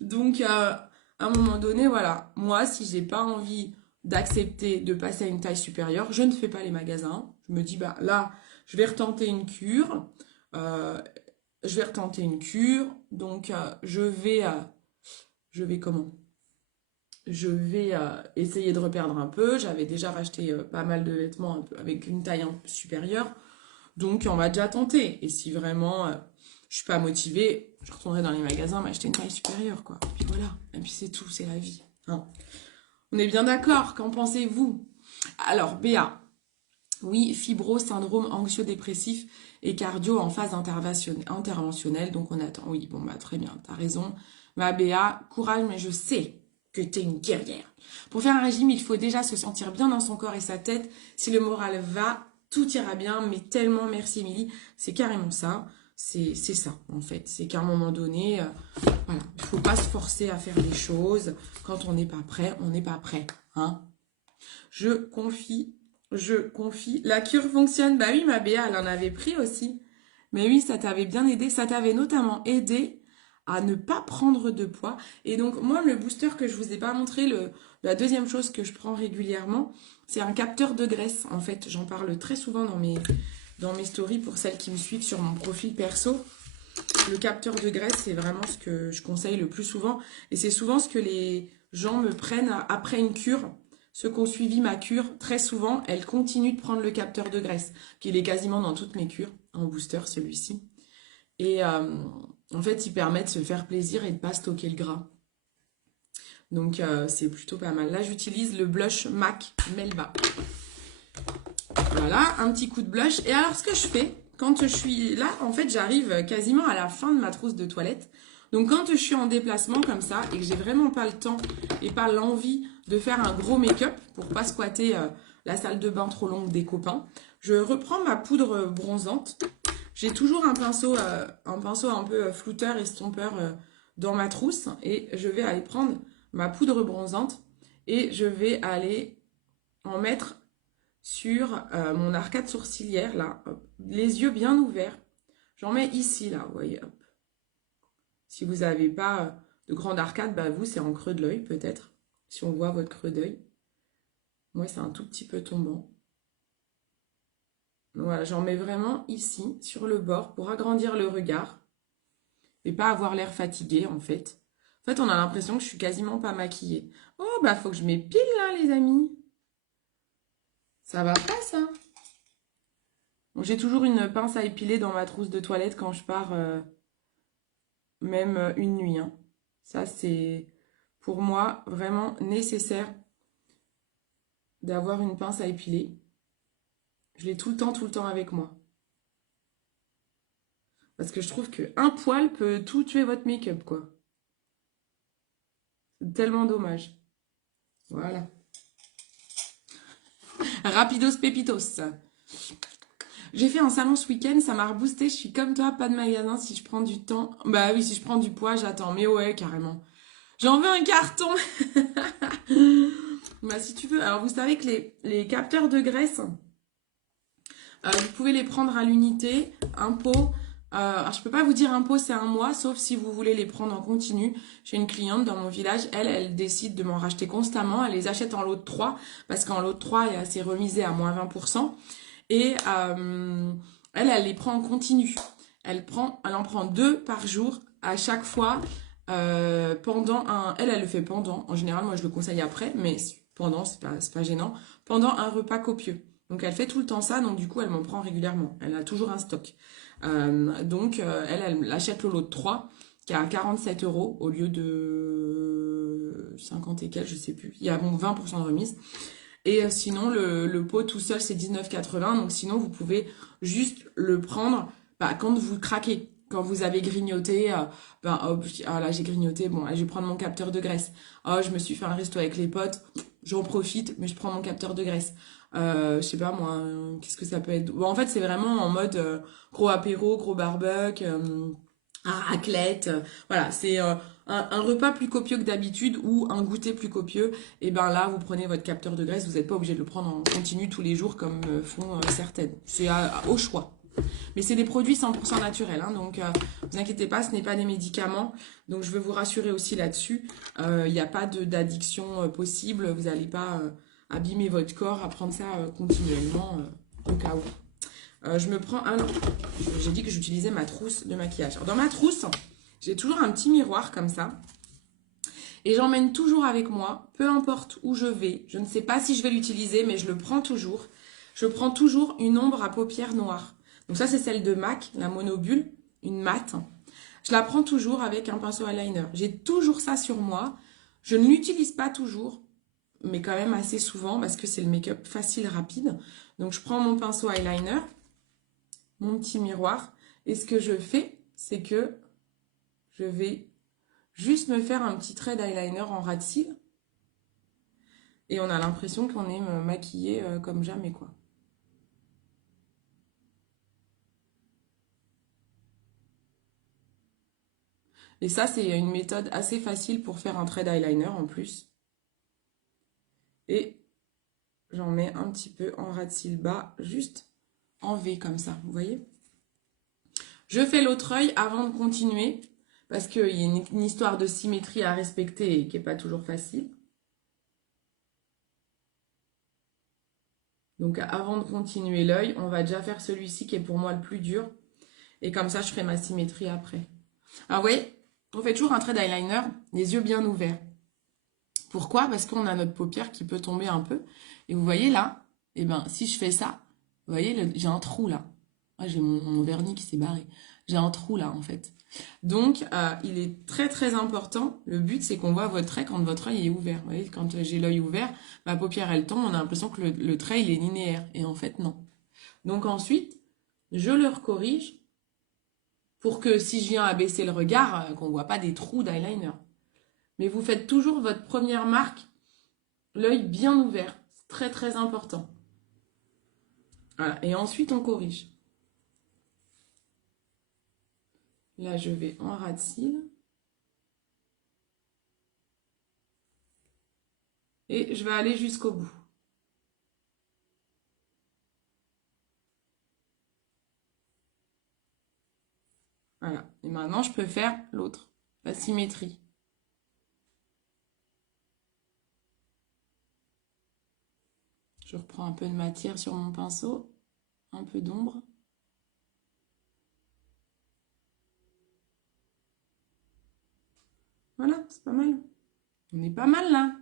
Donc, à un moment donné, voilà. Moi, si j'ai pas envie d'accepter de passer à une taille supérieure, je ne fais pas les magasins. Je me dis, bah là, je vais retenter une cure. Donc, je vais comment? Je vais essayer de reperdre un peu. J'avais déjà racheté pas mal de vêtements un peu, avec une taille un peu supérieure. Donc, on va déjà tenter. Et si vraiment je suis pas motivée, je retournerai dans les magasins m'acheter une taille supérieure, quoi. Et puis voilà. Et puis c'est tout, c'est la vie. Hein. On est bien d'accord. Qu'en pensez-vous? Alors, Béa. Oui, fibro, syndrome anxio-dépressif et cardio en phase interventionnelle. Donc, on attend. Oui, bon, bah, très bien. T'as raison. Ma Béa, courage, mais je sais que t'es une guerrière. Pour faire un régime, il faut déjà se sentir bien dans son corps et sa tête. Si le moral va, tout ira bien. Mais tellement merci, Émilie. C'est carrément ça. C'est ça, en fait. C'est qu'à un moment donné, voilà, il faut pas se forcer à faire des choses. Quand on n'est pas prêt, on n'est pas prêt. Hein. Je confie. La cure fonctionne. Bah oui, ma Béa, elle en avait pris aussi. Mais oui, ça t'avait bien aidé. Ça t'avait notamment aidé à ne pas prendre de poids. Et donc, moi, le booster que je vous ai pas montré, la deuxième chose que je prends régulièrement, c'est un capteur de graisse. En fait, j'en parle très souvent dans mes stories pour celles qui me suivent sur mon profil perso. Le capteur de graisse, c'est vraiment ce que je conseille le plus souvent. Et c'est souvent ce que les gens me prennent après une cure ceux qui ont suivi ma cure, très souvent, elles continuent de prendre le capteur de graisse, qui est quasiment dans toutes mes cures, en booster celui-ci. Et en fait, il permet de se faire plaisir et de ne pas stocker le gras. Donc, c'est plutôt pas mal. Là, j'utilise le blush MAC Melba. Voilà, un petit coup de blush. Et alors, ce que je fais, quand je suis là, en fait, j'arrive quasiment à la fin de ma trousse de toilette. Donc, quand je suis en déplacement comme ça et que j'ai vraiment pas le temps et pas l'envie de faire un gros make-up pour pas squatter la salle de bain trop longue des copains, je reprends ma poudre bronzante. J'ai toujours un pinceau un peu flouteur, estompeur dans ma trousse et je vais aller prendre ma poudre bronzante et je vais aller en mettre sur mon arcade sourcilière, là, hop, les yeux bien ouverts. J'en mets ici, là, vous voyez, hop. Si vous n'avez pas de grande arcade, bah vous, c'est en creux de l'œil, peut-être, si on voit votre creux d'œil. Moi, c'est un tout petit peu tombant. Donc voilà, j'en mets vraiment ici, sur le bord, pour agrandir le regard et pas avoir l'air fatigué, en fait. En fait, on a l'impression que je suis quasiment pas maquillée. Oh, bah, faut que je m'épile, là, les amis. Ça va pas, ça? Bon, j'ai toujours une pince à épiler dans ma trousse de toilette quand je pars, même une nuit, hein. Ça, c'est pour moi vraiment nécessaire d'avoir une pince à épiler. Je l'ai tout le temps avec moi. Parce que je trouve qu'un poil peut tout tuer votre make-up, quoi. C'est tellement dommage. Voilà. Rapidos pépitos. J'ai fait un salon ce week-end, ça m'a reboosté. Je suis comme toi, pas de magasin si je prends du temps. Bah oui, si je prends du poids, j'attends. Mais ouais, carrément. J'en veux un carton. Bah si tu veux. Alors vous savez que les capteurs de graisse, vous pouvez les prendre à l'unité, un pot. Alors je peux pas vous dire un pot c'est un mois, sauf si vous voulez les prendre en continu. J'ai une cliente dans mon village, elle décide de m'en racheter constamment. Elle les achète en lot de 3, parce qu'en lot de 3, c'est remisé à moins 20%. Et elle les prend en continu. Elle en prend 2 par jour à chaque fois pendant un... Elle le fait pendant. En général, moi, je le conseille après, mais pendant, c'est pas gênant. Pendant un repas copieux. Donc, elle fait tout le temps ça. Donc, du coup, elle m'en prend régulièrement. Elle a toujours un stock. Elle achète le lot de 3 qui est à 47 € au lieu de 50 et quelques, je sais plus. Il y a bon 20% de remise. Et sinon, le pot tout seul, c'est 19,80 €. Donc sinon, vous pouvez juste le prendre quand vous craquez. Quand vous avez grignoté, hop, ah là j'ai grignoté, bon, je vais prendre mon capteur de graisse. Oh, je me suis fait un resto avec les potes, j'en profite, mais je prends mon capteur de graisse. Je sais pas moi, qu'est-ce que ça peut être? Bon, en fait, c'est vraiment en mode gros apéro, gros barbecue, un raclette. Voilà, c'est un repas plus copieux que d'habitude ou un goûter plus copieux. Et ben là, vous prenez votre capteur de graisse, vous n'êtes pas obligé de le prendre en continu tous les jours comme font certaines. C'est au choix. Mais c'est des produits 100% naturels, hein, donc vous inquiétez pas, ce n'est pas des médicaments. Donc je veux vous rassurer aussi là-dessus. Il n'y a pas d'addiction possible. Vous n'allez pas abîmer votre corps à prendre ça continuellement au cas où. Je me prends... Ah non, j'ai dit que j'utilisais ma trousse de maquillage. Alors, dans ma trousse, j'ai toujours un petit miroir comme ça. Et j'emmène toujours avec moi, peu importe où je vais. Je ne sais pas si je vais l'utiliser, mais je le prends toujours. Je prends toujours une ombre à paupières noires. Donc ça, c'est celle de MAC, la Monobule, une mate. Je la prends toujours avec un pinceau eyeliner. J'ai toujours ça sur moi. Je ne l'utilise pas toujours, mais quand même assez souvent parce que c'est le make-up facile, rapide. Donc je prends mon pinceau eyeliner, mon petit miroir. Et ce que je fais, c'est que je vais juste me faire un petit trait d'eyeliner en ras de cils. Et on a l'impression qu'on est maquillé comme jamais, quoi. Et ça, c'est une méthode assez facile pour faire un trait d'eyeliner en plus. Et j'en mets un petit peu en ras de cils bas, juste en V comme ça, vous voyez? Je fais l'autre œil avant de continuer, parce qu'il y a une histoire de symétrie à respecter et qui n'est pas toujours facile. Donc avant de continuer l'œil, on va déjà faire celui-ci qui est pour moi le plus dur. Et comme ça, je ferai ma symétrie après. Alors vous voyez, on fait toujours un trait d'eyeliner, les yeux bien ouverts. Pourquoi? Parce qu'on a notre paupière qui peut tomber un peu. Et vous voyez là, eh ben, si je fais ça, vous voyez, j'ai un trou là. Ah, j'ai mon vernis qui s'est barré. J'ai un trou là, en fait. Donc, il est très très important. Le but, c'est qu'on voit votre trait quand votre œil est ouvert. Vous voyez, quand j'ai l'œil ouvert, ma paupière, elle tombe. On a l'impression que le trait, il est linéaire. Et en fait, non. Donc ensuite, je le recorrige pour que si je viens abaisser le regard, qu'on ne voit pas des trous d'eyeliner. Mais vous faites toujours votre première marque, l'œil bien ouvert. C'est très très important. Voilà. Et ensuite, on corrige. Là, je vais en ras de cils. Et je vais aller jusqu'au bout. Voilà. Et maintenant, je peux faire l'autre, la symétrie. Je reprends un peu de matière sur mon pinceau, un peu d'ombre. Voilà, c'est pas mal. On est pas mal là.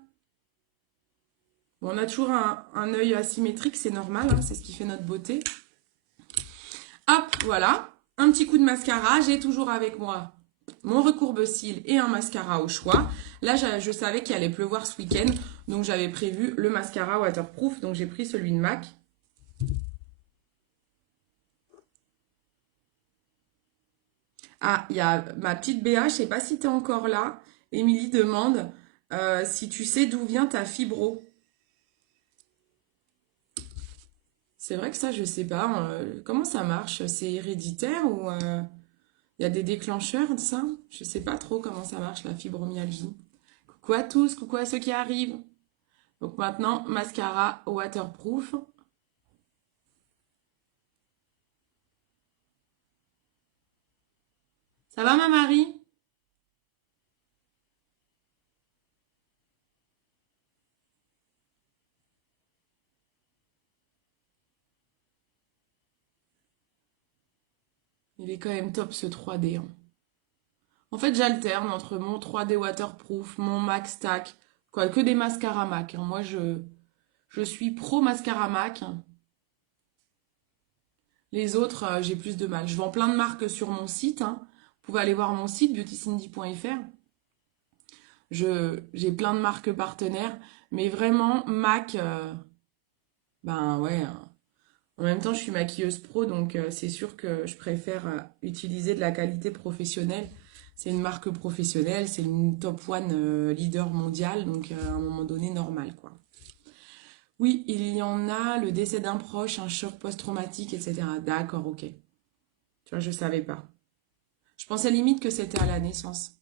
Bon, on a toujours un œil asymétrique, c'est normal, hein, c'est ce qui fait notre beauté. Hop, voilà. Un petit coup de mascara. J'ai toujours avec moi mon recourbe-cils et un mascara au choix. Là, je savais qu'il allait pleuvoir ce week-end, donc j'avais prévu le mascara waterproof. Donc j'ai pris celui de MAC. Ah, il y a ma petite Béa, je sais pas si tu es encore là. Émilie demande si tu sais d'où vient ta fibro. C'est vrai que ça, je sais pas. Comment ça marche? C'est héréditaire ou il y a des déclencheurs de ça? Je sais pas trop comment ça marche la fibromyalgie. Coucou à tous, coucou à ceux qui arrivent. Donc maintenant, mascara waterproof. Ça va ma Marie? Il est quand même top ce 3D, hein. En fait, j'alterne entre mon 3D waterproof, mon MAC Stack, quoi, que des mascaras MAC, hein. Moi, je suis pro mascara MAC. Les autres, j'ai plus de mal. Je vends plein de marques sur mon site, hein. Vous pouvez aller voir mon site beautycindy.fr. J'ai plein de marques partenaires, mais vraiment MAC, ben ouais, hein. En même temps, je suis maquilleuse pro, donc c'est sûr que je préfère utiliser de la qualité professionnelle. C'est une marque professionnelle, c'est une top one leader mondial, donc à un moment donné, normal, quoi. Oui, il y en a, le décès d'un proche, un choc post-traumatique, etc. D'accord, ok. Tu vois, je savais pas. Je pensais limite que c'était à la naissance.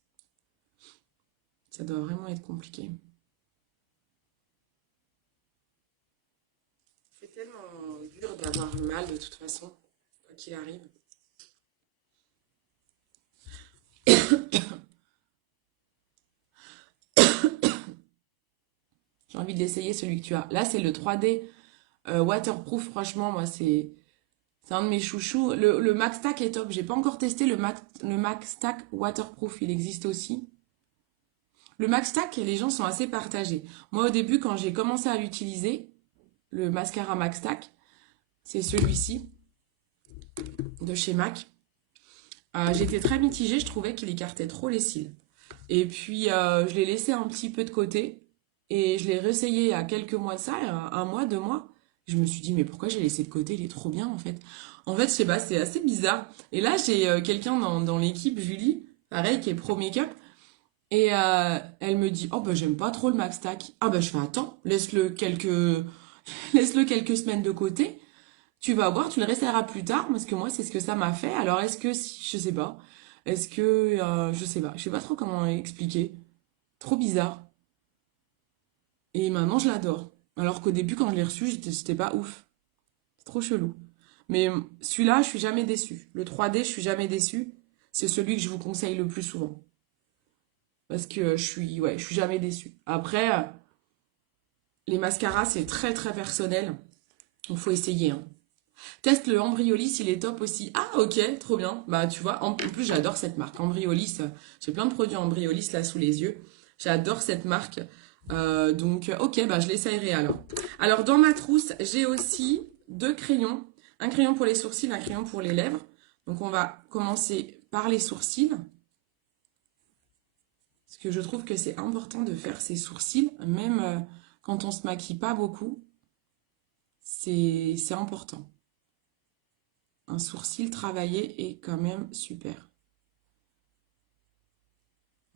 Ça doit vraiment être compliqué. C'est tellement dur d'avoir mal de toute façon, quoi qu'il arrive. J'ai envie de l'essayer, celui que tu as. Là, c'est le 3D waterproof. Franchement, moi, c'est un de mes chouchous. Le Max Stack est top. J'ai pas encore testé le Max Stack waterproof. Il existe aussi. Le Max Stack, les gens sont assez partagés. Moi, au début, quand j'ai commencé à l'utiliser, le mascara Max Stack, c'est celui-ci de chez MAC. J'étais très mitigée. Je trouvais qu'il écartait trop les cils. Et puis, je l'ai laissé un petit peu de côté. Et je l'ai réessayé il y a quelques mois de ça, un mois, 2 mois. Je me suis dit, mais pourquoi j'ai laissé de côté? Il est trop bien, en fait. En fait, je sais pas, c'est assez bizarre. Et là, j'ai quelqu'un dans l'équipe, Julie, pareil, qui est pro make-up. Et elle me dit, oh, bah, j'aime pas trop le Max Stack. Ah, bah, je fais, attends, laisse-le quelques semaines de côté. Tu vas voir, tu le réessayeras plus tard, parce que moi, c'est ce que ça m'a fait. Alors, est-ce que, si, je sais pas. Est-ce que, je sais pas trop comment expliquer. Trop bizarre. Et maintenant, je l'adore. Alors qu'au début, quand je l'ai reçu, j'étais pas ouf. C'est trop chelou. Mais celui-là, je suis jamais déçue. Le 3D, je suis jamais déçue. C'est celui que je vous conseille le plus souvent. Parce que ouais, je suis jamais déçue. Après, les mascaras, c'est très très personnel. Il faut essayer, hein. Teste le Embryolisse, il est top aussi. Ah, ok, trop bien. Bah, tu vois, en plus, j'adore cette marque. Embryolisse, j'ai plein de produits Embryolisse là sous les yeux. J'adore cette marque. Donc, ok, bah, je l'essayerai alors. Alors, dans ma trousse, j'ai aussi deux crayons. Un crayon pour les sourcils, un crayon pour les lèvres. Donc, on va commencer par les sourcils. Parce que je trouve que c'est important de faire ses sourcils, même quand on se maquille pas beaucoup. C'est important. Un sourcil travaillé est quand même super.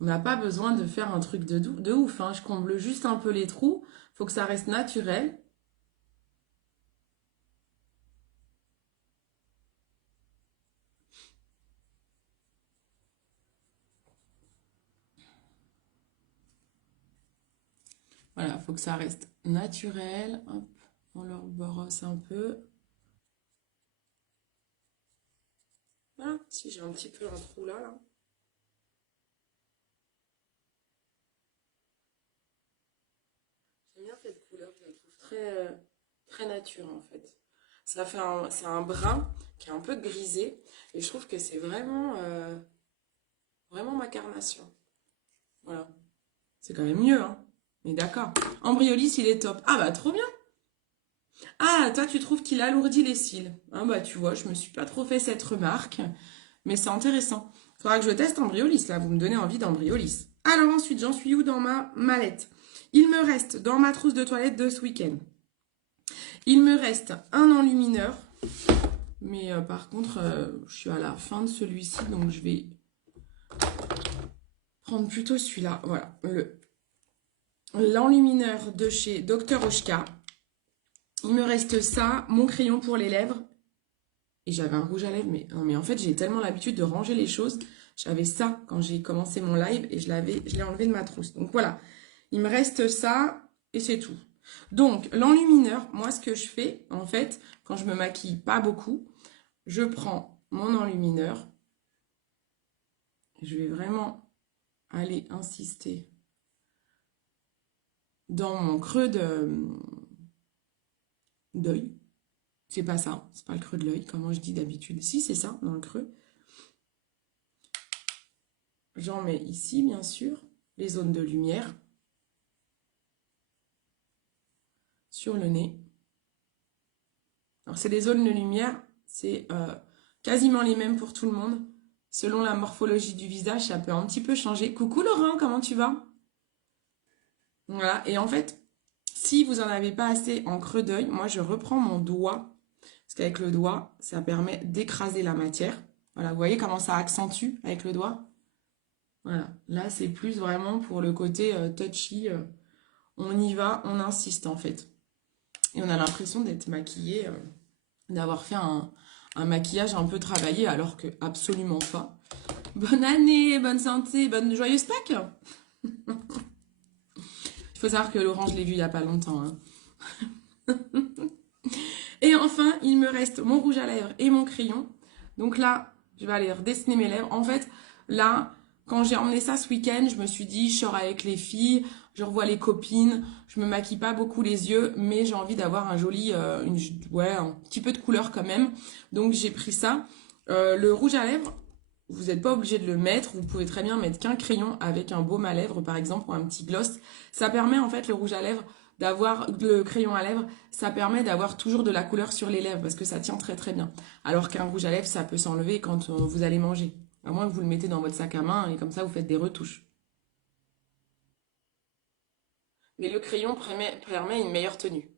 On n'a pas besoin de faire un truc de ouf, hein. Je comble juste un peu les trous. Faut que ça reste naturel. Voilà, faut que ça reste naturel. Hop, on leur brosse un peu. Voilà, si j'ai un petit peu un trou là, là. J'aime bien cette couleur, je la trouve très nature en fait. Ça fait c'est un brun qui est un peu grisé et je trouve que c'est vraiment ma carnation. Voilà, c'est quand même mieux, hein. Mais d'accord. Embryolis, il est top. Ah bah trop bien. Ah, toi tu trouves qu'il alourdit les cils. Ah bah tu vois, je me suis pas trop fait cette remarque, mais c'est intéressant. Faudra que je teste Embryolis là, vous me donnez envie d'Embryolis. Alors ensuite, j'en suis où dans ma mallette? Il me reste dans ma trousse de toilette de ce week-end. Il me reste un enlumineur. Mais par contre, je suis à la fin de celui-ci, donc je vais prendre plutôt celui-là. Voilà, l'enlumineur de chez Dr. Oshka. Il me reste ça, mon crayon pour les lèvres. Et j'avais un rouge à lèvres, mais, non, mais en fait, j'ai tellement l'habitude de ranger les choses. J'avais ça quand j'ai commencé mon live et je l'ai enlevé de ma trousse. Donc voilà, il me reste ça et c'est tout. Donc, l'enlumineur, moi, ce que je fais, en fait, quand je me maquille pas beaucoup, je prends mon enlumineur. Je vais vraiment aller insister dans mon creux d'œil. C'est pas ça, c'est pas le creux de l'œil, comment je dis d'habitude. Si, c'est ça, dans le creux. J'en mets ici, bien sûr, les zones de lumière. Sur le nez. Alors, c'est des zones de lumière, c'est quasiment les mêmes pour tout le monde. Selon la morphologie du visage, ça peut un petit peu changer. Coucou Laurent, comment tu vas? Voilà, et en fait, si vous n'en avez pas assez en creux d'œil, moi je reprends mon doigt, parce qu'avec le doigt, ça permet d'écraser la matière. Voilà, vous voyez comment ça accentue avec le doigt? Voilà, là c'est plus vraiment pour le côté touchy, on y va, on insiste en fait. Et on a l'impression d'être maquillé, d'avoir fait un maquillage un peu travaillé, alors que absolument pas. Bonne année, bonne santé, bonne joyeuse Pâques! Il faut savoir que Laurent, je l'ai vu il y a pas longtemps, hein. Et enfin, il me reste mon rouge à lèvres et mon crayon. Donc là, je vais aller redessiner mes lèvres. En fait, là, quand j'ai emmené ça ce week-end, je me suis dit, je sors avec les filles, je revois les copines, je me maquille pas beaucoup les yeux, mais j'ai envie d'avoir un joli, ouais, un petit peu de couleur quand même. Donc j'ai pris ça. Le rouge à lèvres, vous n'êtes pas obligé de le mettre. Vous pouvez très bien mettre qu'un crayon avec un baume à lèvres, par exemple, ou un petit gloss. Ça permet en fait le rouge à lèvres d'avoir le crayon à lèvres, ça permet d'avoir toujours de la couleur sur les lèvres parce que ça tient très très bien. Alors qu'un rouge à lèvres, ça peut s'enlever quand vous allez manger. À moins que vous le mettez dans votre sac à main et comme ça vous faites des retouches. Mais le crayon permet une meilleure tenue.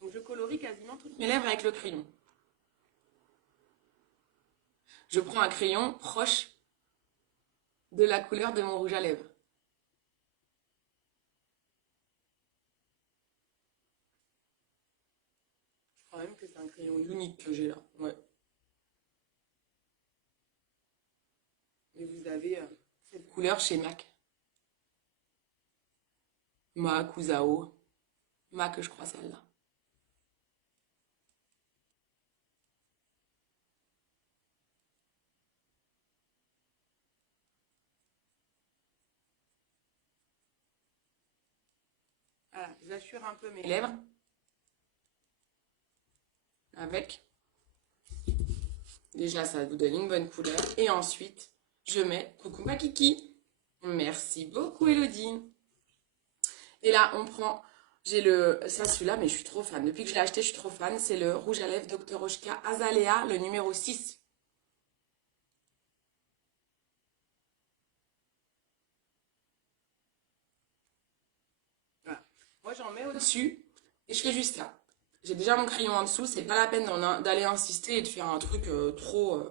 Donc je colorie quasiment toutes mes lèvres avec le crayon. Je prends un crayon proche de la couleur de mon rouge à lèvres. Je crois même que c'est un crayon unique que j'ai là. Ouais. Mais vous avez cette couleur chez MAC. MAC ou Zao. MAC, je crois celle-là. Voilà, j'assure un peu mes lèvres avec. Déjà, ça vous donne une bonne couleur. Et ensuite, je mets coucou ma kiki. Merci beaucoup, Elodie. Et là, on prend, j'ai ça celui-là, mais je suis trop fan. Depuis que je l'ai acheté, je suis trop fan. C'est le rouge à lèvres Dr. Oshka Azalea, le numéro 6. Voilà. Moi, j'en mets au-dessus et je fais juste ça. J'ai déjà mon crayon en dessous, c'est pas la peine d'aller insister et de faire un truc trop.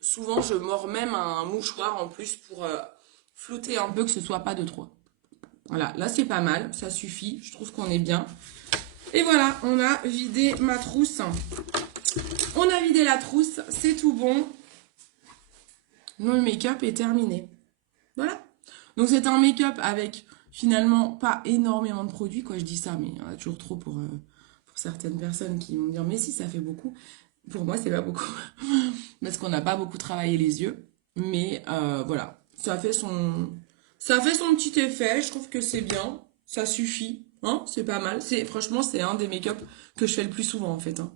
Souvent, je mords même un mouchoir en plus pour flouter un peu que ce soit pas de trop. Voilà, là c'est pas mal, ça suffit, je trouve qu'on est bien. Et voilà, on a vidé ma trousse. On a vidé la trousse, c'est tout bon. Le make-up est terminé. Voilà. Donc c'est un make-up avec finalement pas énormément de produits, quoi, je dis ça, mais il y en a toujours trop pour certaines personnes qui vont me dire mais si, ça fait beaucoup. Pour moi, c'est pas beaucoup. Parce qu'on n'a pas beaucoup travaillé les yeux. Mais voilà, ça fait son petit effet. Je trouve que c'est bien. Ça suffit. Hein, c'est pas mal. Franchement, c'est un des make-up que je fais le plus souvent en fait. Hein.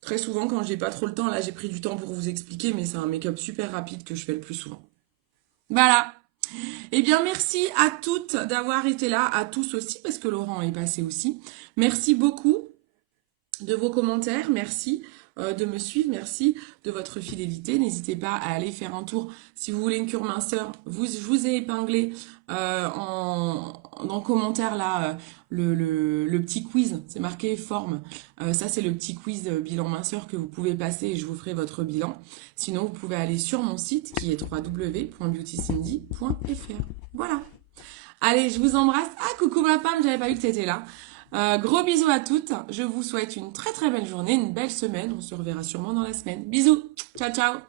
Très souvent, quand j'ai pas trop le temps, là j'ai pris du temps pour vous expliquer, mais c'est un make-up super rapide que je fais le plus souvent. Voilà. Eh bien, merci à toutes d'avoir été là, à tous aussi, parce que Laurent est passé aussi. Merci beaucoup de vos commentaires, merci de me suivre, merci de votre fidélité. N'hésitez pas à aller faire un tour si vous voulez une cure minceur. Je vous ai épinglé dans le commentaire là le petit quiz, c'est marqué forme. Ça c'est le petit quiz bilan minceur que vous pouvez passer et je vous ferai votre bilan. Sinon vous pouvez aller sur mon site qui est www.beautycindy.fr. Voilà. Allez, je vous embrasse. Ah, coucou ma femme, j'avais pas vu que tu étais là. Gros bisous à toutes. Je vous souhaite une très très belle journée, une belle semaine. On se reverra sûrement dans la semaine. Bisous. Ciao, ciao.